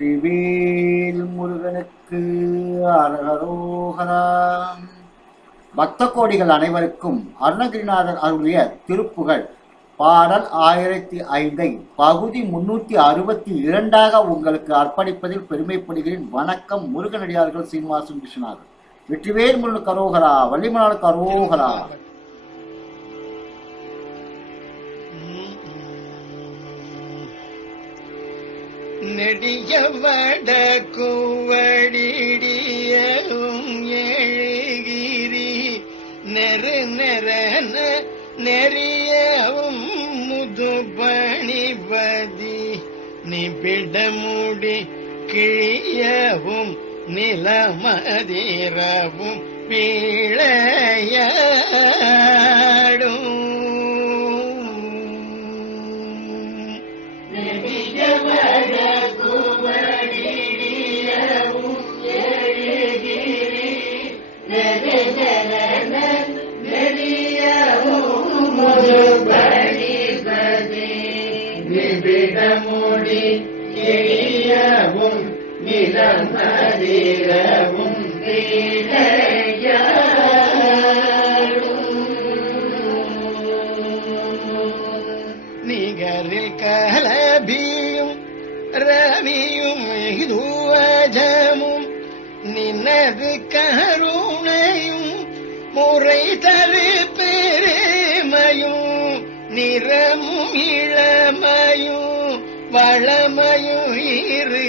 வெற்றிவேல் முருகனுக்கு அரகரோகரா பக்த கோடிகள் அனைவருக்கும் அருணகிரிநாதர் அருளிய திருப்புகழ். பாடல் ஆயிரத்தி ஐந்தை பகுதி முன்னூத்தி அறுபத்தி இரண்டாக உங்களுக்கு அர்ப்பணிப்பதில் பெருமைப்படுகிறேன். வணக்கம் முருகனடியார்கள் சீனிவாசன் விஸ்வநாதன் வெற்றிவேல் முருகனுக்கு அரோகரா வள்ளிமலாளுக்கு அரோகரா நெடிய வட குவடிடியும் எழுகிரி நெரு நெறன நெறியவும் முதுபணிபதி நிபிடமுடி கிழியவும் நிலமதிரவும் பீழையாடும் நிபிடமுடி எளியவும் நிலமதிரவும் நிகரில் கலபியும் ரவியும் இதுவஜமும் நினது கருணையும் முறை தரு பெருமையும் நிறமும் இளமையும் வளமையும் இரு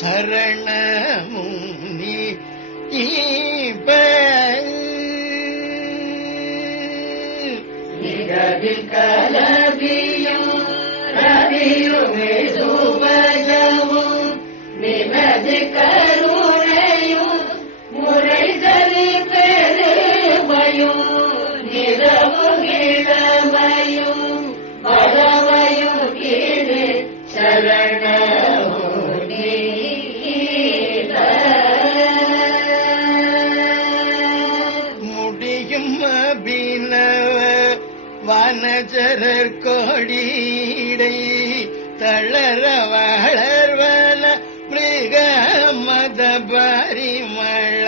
சரணமும் நீ நிகரில் கலபியும் ரவியும் இதுவஜமும் நினது கருணையும் வனஜரர் கொடிடை தளர வளர்வல மிருக மத பரிமள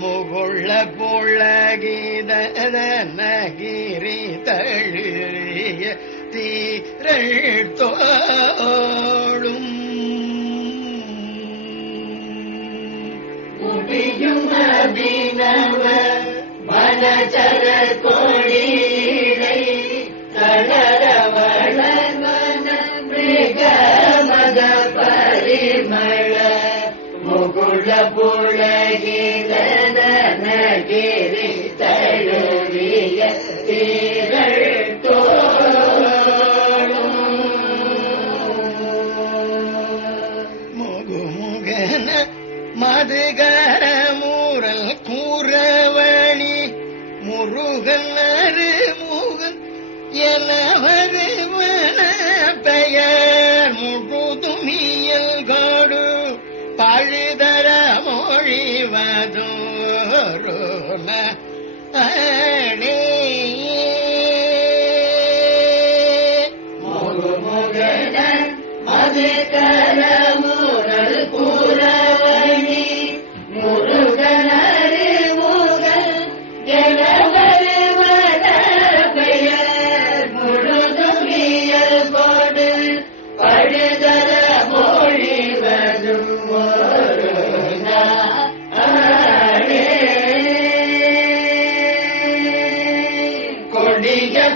முகுள்ள புள்ளகித நகிரி தழுறிய தீரள் தோளும். முடியும் அபினவ வனச்சர கொடியை பரிமள முகுள புலகித நகிரி தழுவிய தீரள் தோழும் முகுமுகன மதுகர Música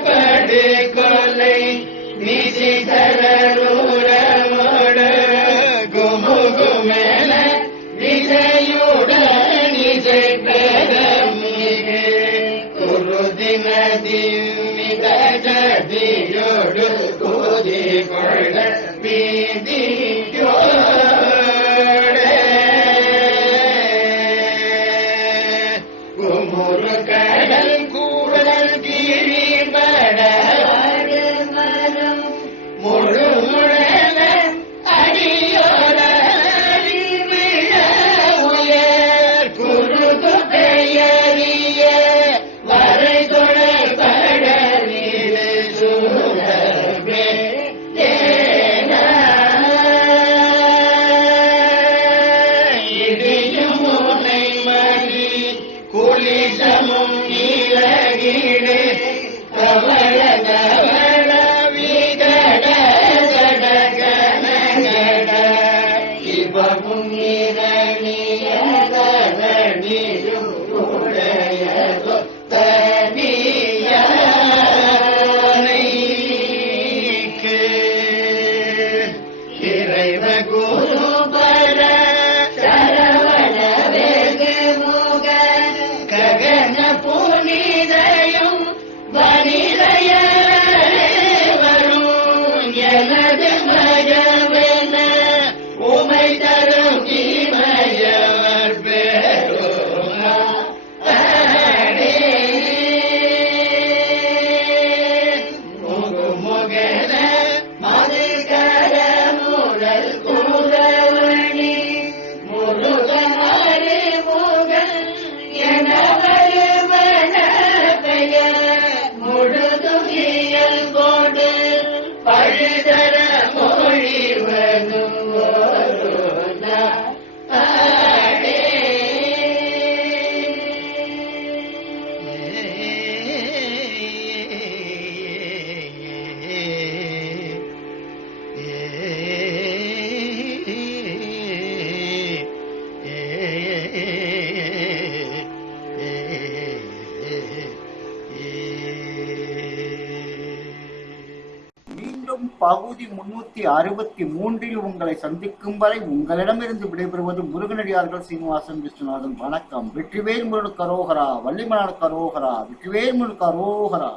படு கொலை நிதி தரூரமோட குமு குமேல விஜயுட நிஜ பெற மிகு குருதி நதி மீண்டும் பகுதி முன்னூத்தி அறுபத்தி மூன்றில் உங்களை சந்திக்கும் வரை உங்களிடமிருந்து விடைபெறுவது முருகனடியார்கள் சீனிவாசன் விஸ்வநாதன். வணக்கம். வெற்றிவேல் முருகன் கரோகரா வள்ளிமலர் கரோகரா வெற்றிவேல் முருகன் கரோகரா.